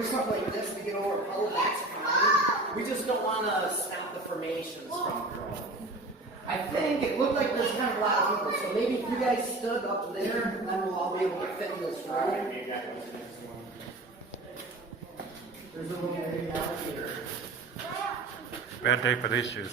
do something like this to get over puddle, that's fine. We just don't want to stop the formations from growing. I think it looked like there's kind of a lot of people, so maybe if you guys stood up there, then we'll all be able to fit in this room. There's a little baby out here. Bad day for these shoes.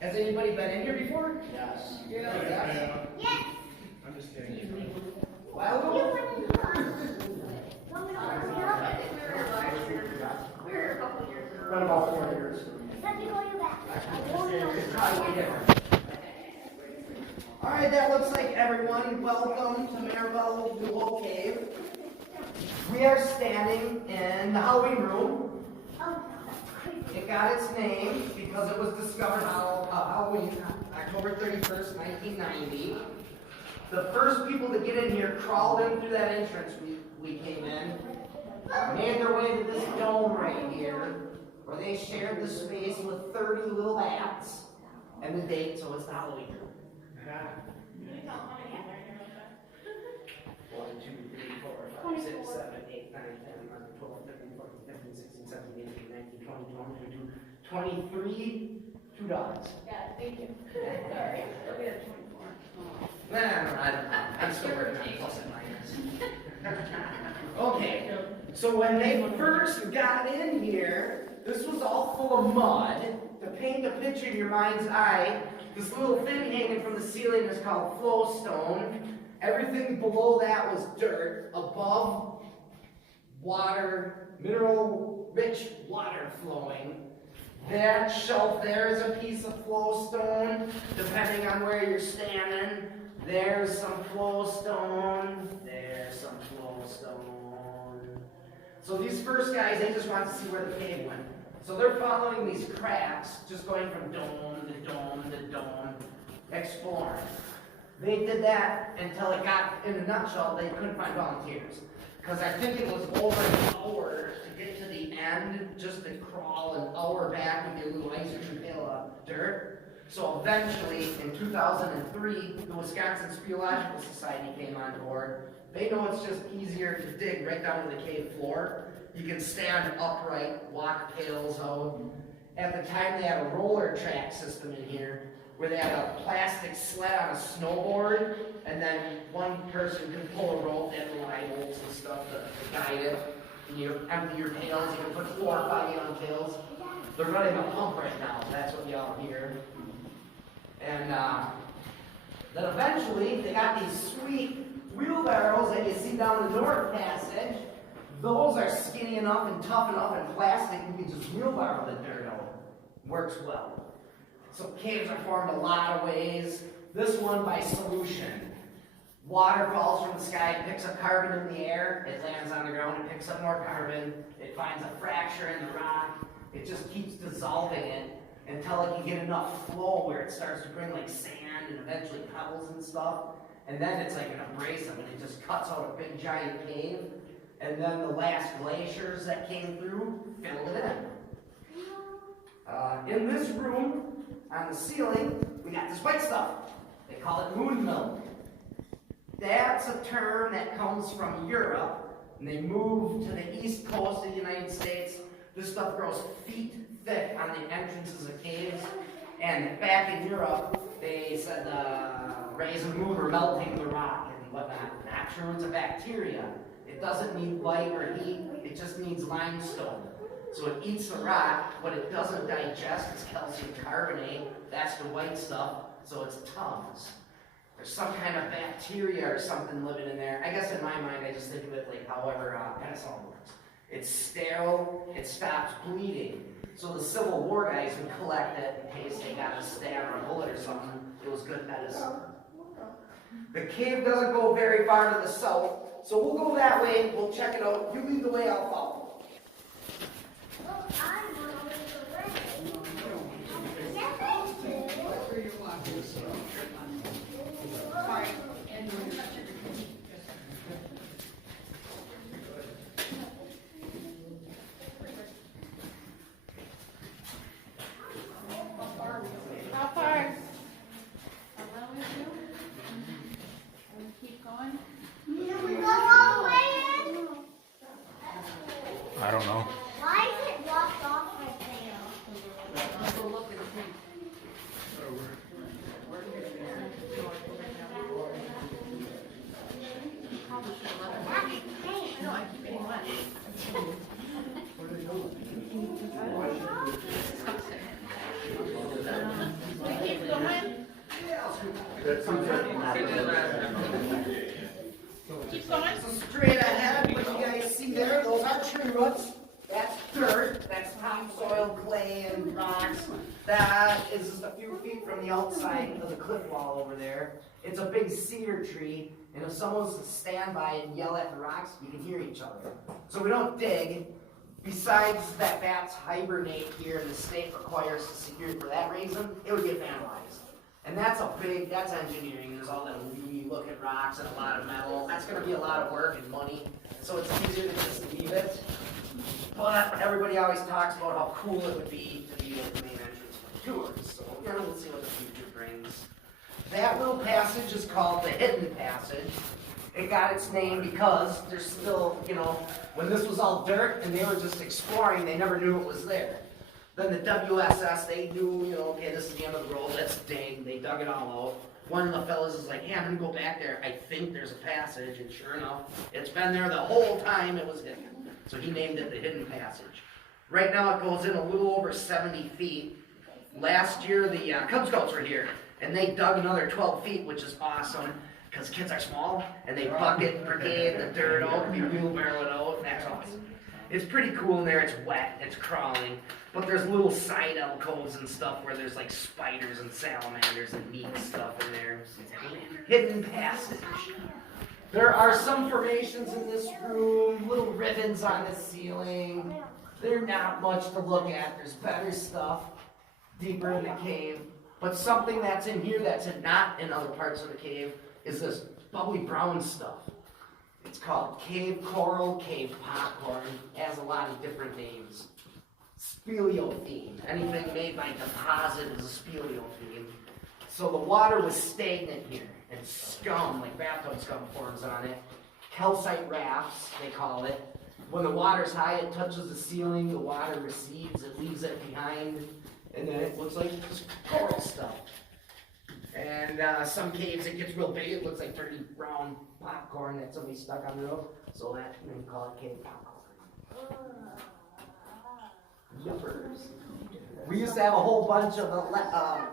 Has anybody been in here before? Yes. Yes. I'm just kidding. Well, We were here a couple years ago. About 4 years. Let me call you back. It's probably way different. All right, that looks like everyone. Welcome to Maribel Duo Cave. We are standing in the Halloween room. It got its name because it was discovered Halloween, October 31st, 1990. The first people to get in here crawled in through that entrance we came in, made their way to this dome right here, where they shared the space with 30 little bats, and the date, so it's the Halloween room. 1, 2, 3, 4, 5, 6, 7, 8, 9, 10, 11, 12, 13, 14, 15, 16, 17, 18, 19, 20, 21, 22, 23, 2 dogs. Yeah, thank you. Sorry. We have 24. No, I'm still working on plus and minus. Okay, so when they first got in here, this was all full of mud. To paint a picture in your mind's eye, this little thing hanging from the ceiling is called flowstone. Everything below that was dirt. Above, water, mineral-rich water flowing. That shelf there is a piece of flowstone, depending on where you're standing. There's some flowstone. There's some flowstone. So these first guys, they just want to see where the cave went. So they're following these cracks, just going from dome to dome to dome, exploring. They did that until it got, in a nutshell, they couldn't find volunteers. Because I think it was over an hour to get to the end, just to crawl an hour back with your little ice cream pail of dirt. So eventually, in 2003, the Wisconsin Speleological Society came on board. They know it's just easier to dig right down to the cave floor. You can stand upright, walk pails out. At the time, they had a roller track system in here, where they had a plastic sled on a snowboard, and then one person could pull a rope and line bolts and stuff to guide it. And you empty your pails, you can put 4 or 5 gallon pails. They're running a pump right now, that's what y'all hear. And then eventually, they got these sweet wheelbarrows that you see down the North Passage. Those are skinny enough and tough enough and plastic, you can just wheelbarrow the dirt out. Works well. So caves are formed a lot of ways. This one by solution. Water falls from the sky, picks up carbon in the air, it lands on the ground, it picks up more carbon, it finds a fracture in the rock, it just keeps dissolving it until it can get enough flow where it starts to bring like sand and eventually pebbles and stuff. And then it's like an abrasive and it just cuts out a big giant cave. And then the last glaciers that came through filled it in. In this room, on the ceiling, we got this white stuff. They call it moon milk. That's a term that comes from Europe, and they moved to the east coast of the United States. This stuff grows feet thick on the entrances of caves. And back in Europe, they said the rays of the moon were melting the rock and whatnot. Not true, it's a bacteria. It doesn't need light or heat, it just needs limestone. So it eats the rock. What it doesn't digest is calcium carbonate. That's the white stuff, so it's tongues. There's some kind of bacteria or something living in there. I guess in my mind, I just think of it like however penicillin works. It's sterile, it stops bleeding. So the Civil War guys would collect it in case they got a stab or a bullet or something. It was good medicine. The cave doesn't go very far to the south, so we'll go that way, we'll check it out. You lead the way, I'll follow. Keep going. So straight ahead, what you guys see there, those are tree roots. That's dirt, that's topsoil, clay, and rocks. That is just a few feet from the outside of the cliff wall over there. It's a big cedar tree, and if someone was to stand by it and yell at the rocks, you can hear each other. So we don't dig. Besides that bats hibernate here, and the state requires to secure it for that reason, it would get vandalized. And that's engineering. There's all that weedy looking rocks and a lot of metal. That's going to be a lot of work and money. So it's easier to just leave it. But everybody always talks about how cool it would be to be at the main entrance for tours. So we'll see what the future brings. That little passage is called the Hidden Passage. It got its name because there's still, when this was all dirt and they were just exploring, they never knew it was there. Then the WSS, they knew, okay, this is the end of the road, let's dig. They dug it all out. One of the fellas is like, hey, I'm going to go back there. I think there's a passage. And sure enough, it's been there the whole time it was hidden. So he named it the Hidden Passage. Right now it goes in a little over 70 feet. Last year the Cub Scouts were here, and they dug another 12 feet, which is awesome, because kids are small, and they bucket, brigade the dirt out, we wheelbarrow it out, and that's awesome. It's pretty cool in there, it's wet, it's crawling, but there's little side alcoves and stuff where there's like spiders and salamanders and neat stuff in there. Hidden Passage. There are some formations in this room, little ribbons on the ceiling. They're not much to look at. There's better stuff deeper in the cave. But something that's in here that's not in other parts of the cave is this bubbly brown stuff. It's called cave coral, cave popcorn. It has a lot of different names. Speleotheme. Anything made by deposit is a speleotheme. So the water was stagnant here, and scum, like bathtub scum, forms on it. Calcite rafts, they call it. When the water's high, it touches the ceiling, the water recedes, it leaves it behind, and then it looks like this coral stuff. And some caves, it gets real big, it looks like dirty brown popcorn that somebody stuck on the roof, so that, we call it cave popcorn. Yuppers. We used to have a whole bunch of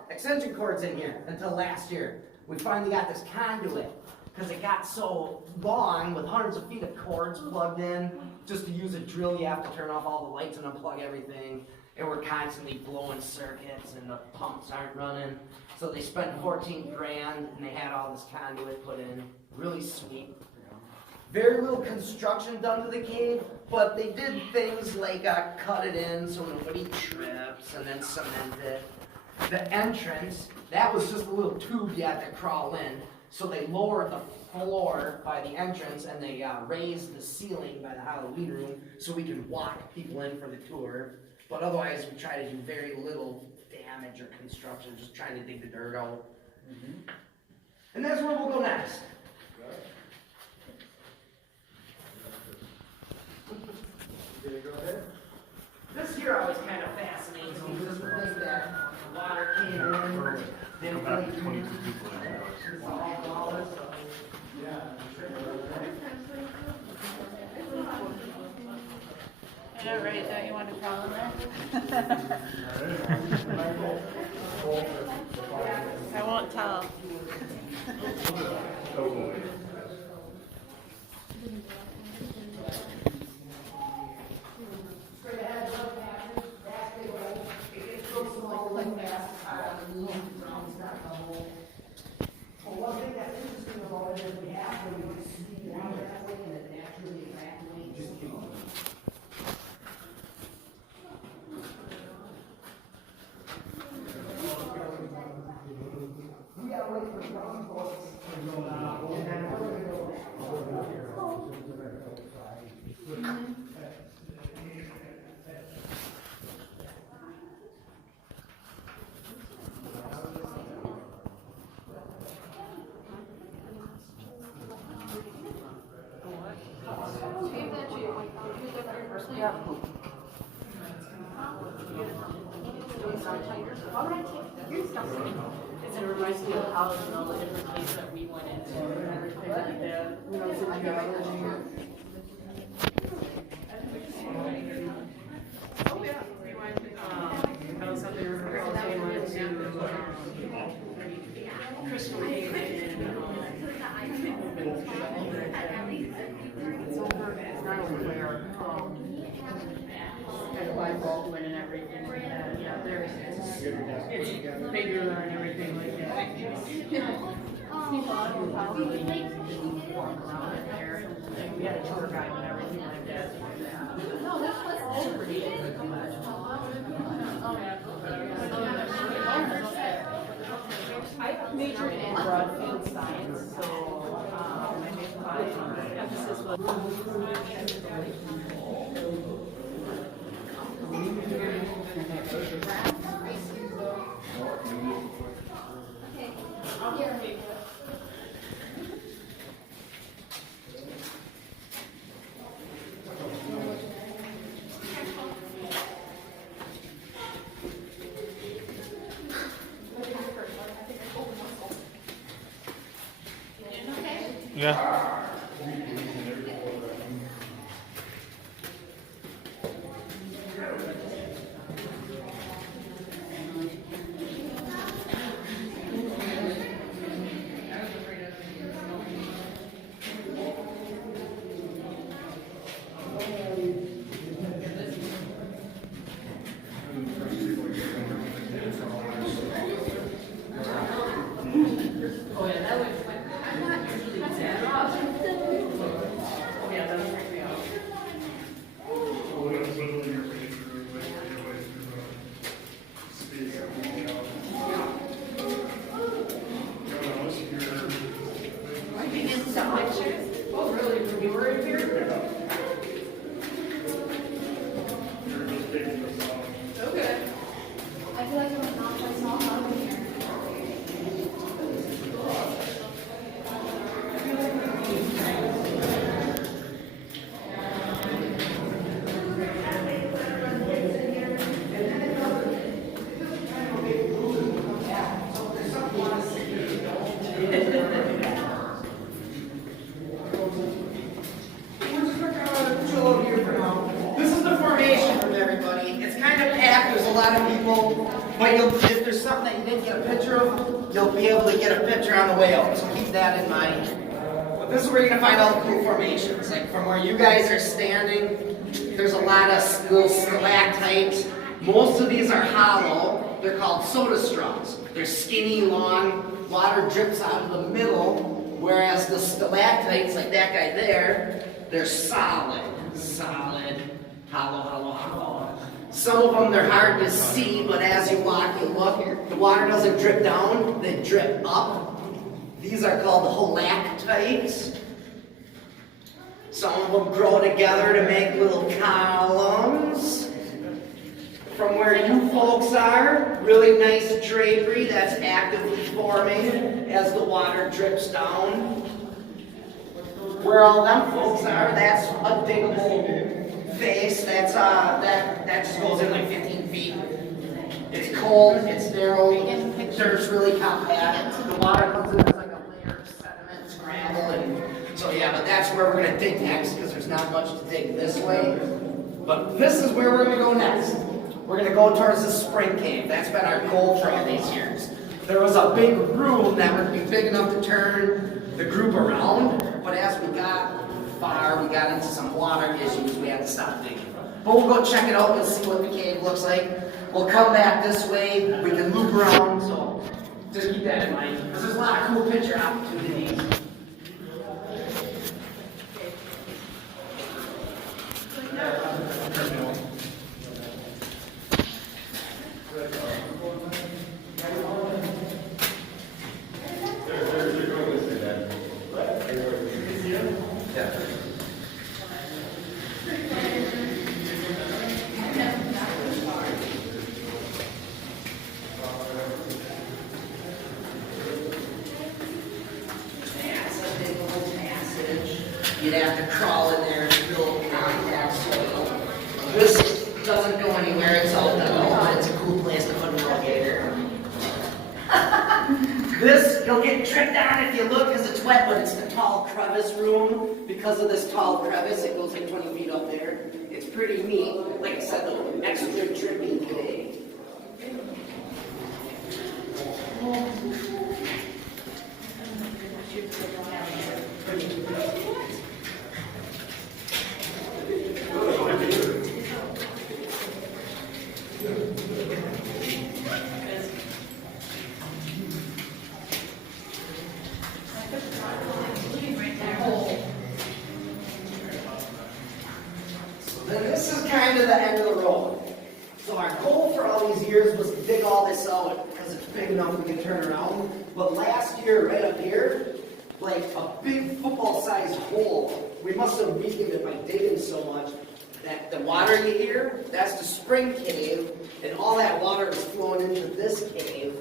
extension cords in here until last year. We finally got this conduit because it got so long with hundreds of feet of cords plugged in. Just to use a drill, you have to turn off all the lights and unplug everything. And we're constantly blowing circuits and the pumps aren't running. So they spent 14 grand and they had all this conduit put in. Really sweet. Very little construction done to the cave, but they did things like cut it in so nobody trips and then cement it. The entrance, that was just a little tube you had to crawl in. So they lowered the floor by the entrance and they raised the ceiling by the Halloween room so we could walk people in for the tour. But otherwise we try to do very little damage or construction, just trying to dig the dirt out. And that's where we'll go next. This here always kind of fascinates me because the thing that water came in, didn't really all this stuff. Yeah, right, don't you want to call him that? I won't tell. One thing that's interesting about it is we have to see water that way and it naturally evacuates. We gotta wait for some folks to go out and then we're gonna go back. It reminds me of college and all the different places that we went into and everything like that. When I was in geology. Oh yeah, we went. I was up there. We went to just waiting in, it's not over there, kind of by Baldwin and everything like that, yeah, there's, it's bigger and everything like that. Walk around in there, and we had a tour guide and everything like that. No, that's what's super neat. I majored in broad field science, so my emphasis was. Yeah. Oh yeah, that would, I'm not usually that often. Oh yeah, that would freak me out. I think it's some pictures. Oh really, when you were in here? Okay. I feel like I'm not myself out here. This is the formation room, everybody. It's kind of packed. There's a lot of people. But if there's something that you didn't get a picture of, you'll be able to get a picture on the way out. So keep that in mind. But this is where you're going to find all the cool formations. Like from where you guys are standing, there's a lot of little stalactites. Most of these are hollow. They're called soda straws. They're skinny, long. Water drips out of the middle. Whereas the stalactites, like that guy there, they're solid. Solid. Hollow, hollow, hollow. Some of them, they're hard to see, but as you walk, you look, the water doesn't drip down, they drip up. These are called halactites. Some of them grow together to make little columns. From where you folks are, really nice drapery that's actively forming as the water drips down. Where all them folks are, that's a diggable face. That's that just goes in like 15 feet. It's cold, it's narrow, dirt's really compact. The water comes in as like a layer of sediment, it's gravel, and so yeah, but that's where we're gonna dig next because there's not much to dig this way. But this is where we're gonna go next. We're gonna go towards the spring cave. That's been our goal for all these years. There was a big room that would be big enough to turn the group around, but as we got far, we got into some water issues, we had to stop digging. But we'll go check it out and see what the cave looks like. We'll come back this way, we can loop around, so just keep that in mind. Because there's a lot of cool picture opportunities. You'd have to crawl in there and build contact soil. This doesn't go anywhere, it's all done, but it's a cool place to put an alligator. This, you'll get tripped on if you look because it's wet, but it's the tall crevice room. Because of this tall crevice, it goes like 20 feet up there. It's pretty neat. Like I said, the extra dripping today. because it's big enough we can turn around. But last year, right up here, like a big football-sized hole. We must have weakened it by digging so much that the water you hear, that's the spring cave, and all that water is flowing into this cave,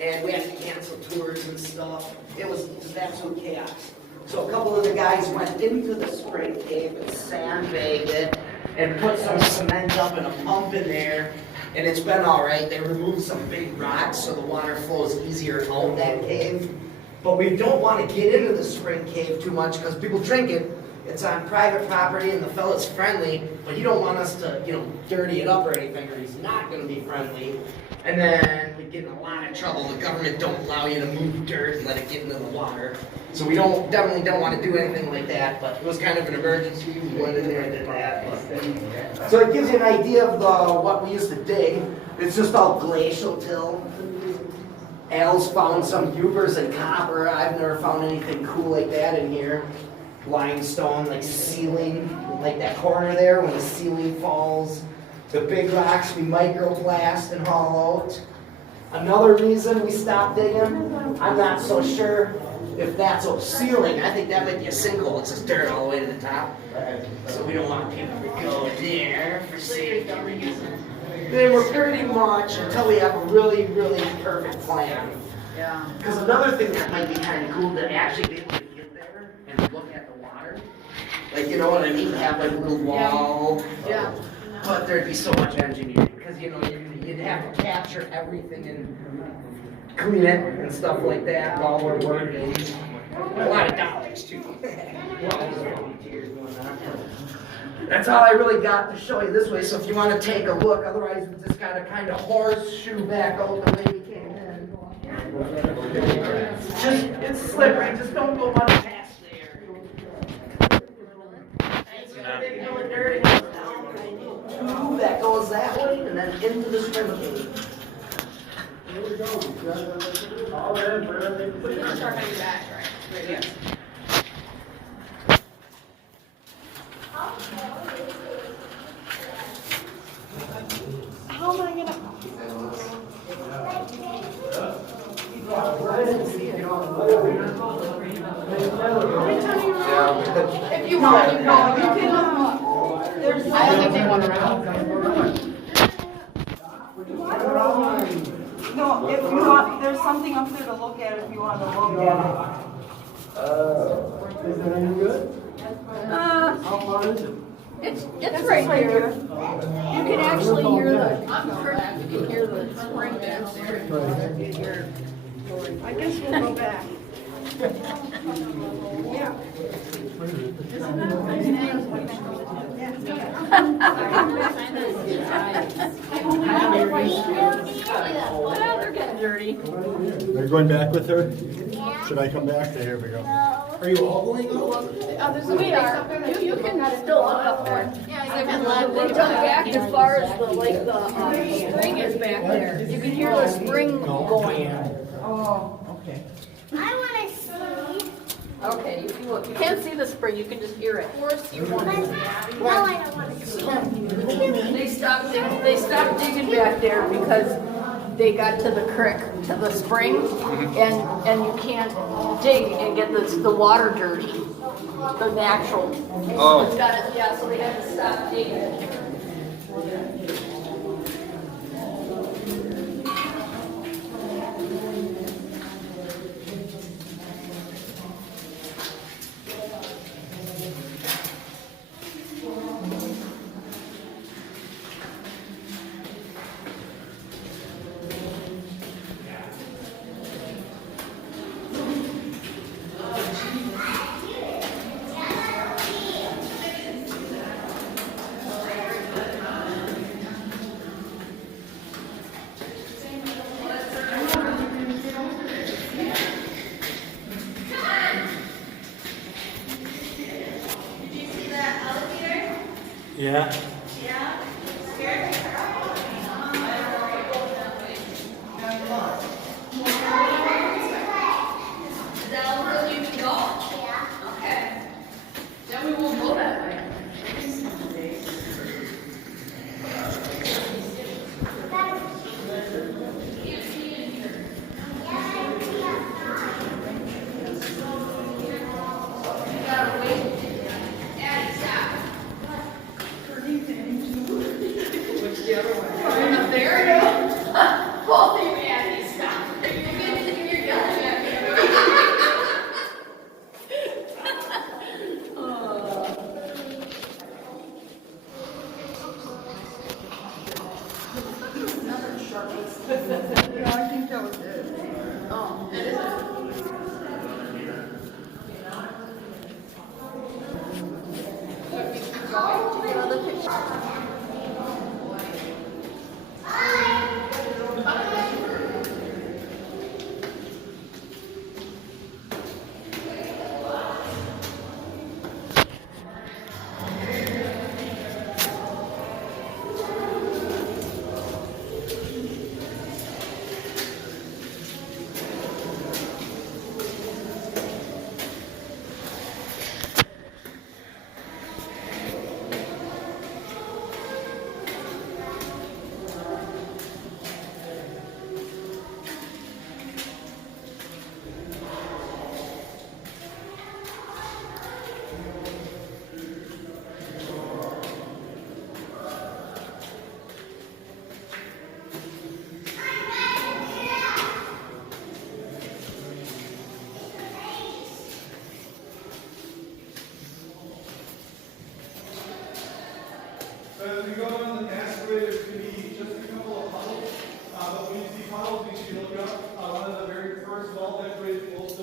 and we had to cancel tours and stuff. It was just absolute chaos. So a couple of the guys went into the spring cave and sandbagged it and put some cement up and a pump in there, and it's been all right. They removed some big rocks so the water flows easier out that cave. But we don't want to get into the spring cave too much because people drink it. It's on private property and the fella's friendly, but you don't want us to, dirty it up or anything, or he's not going to be friendly. And then we get in a lot of trouble. The government don't allow you to move dirt and let it get into the water. So we definitely don't want to do anything like that, but it was kind of an emergency. We went in there and did that. So it gives you an idea of what we used to dig. It's just all glacial till. Al's found some Ubers and copper. I've never found anything cool like that in here. Limestone, like ceiling, like that corner there when the ceiling falls. The big rocks we microblast and haul out. Another reason we stopped digging, I'm not so sure if that's a ceiling. I think that might be a sinkhole. It's just dirt all the way to the top. So we don't want people to go there for safety reasons. Then we're pretty much until we have a really, really perfect plan. Yeah. Because another thing that might be kind of cool to actually be able to get there and look at the water. Like, you know what I mean? Have like a little wall. Yeah. But there'd be so much engineering because, you'd have to capture everything and clean it and stuff like that while we're working. A lot of dollars, too. That's all I really got to show you this way, so if you want to take a look, otherwise we just got to kind of horseshoe back out the way we came in. It's slippery, just don't go much past there. Tube that goes that way and then into the spring cave. Put your shark on your back, right? Yes. How am I gonna? If you want, you can. I only take one around. No, if you want, there's something up there to look at if you want to look at it. Is it any good? How far is it? It's right here. You can actually hear You can hear the spring back there. I guess we'll go back. Yeah. They're getting dirty. Are you going back with her? Should I come back? Here we go. Are you all going We are. You can still look up there. They come back as far as the spring is back there. You can hear the spring going. Oh, okay. I want to see. Okay, you can't see the spring, you can just hear it. No, I don't want to see. They stopped digging back there because they got to the creek, to the spring, and you can't dig and get the water dirty, the natural. Oh. It's got it, yeah, so they had to stop digging. Yeah. So as we go down the passageway, there's going to be just a couple of puddles. But when you see puddles, make sure you look up. One of the very first well-decorated pools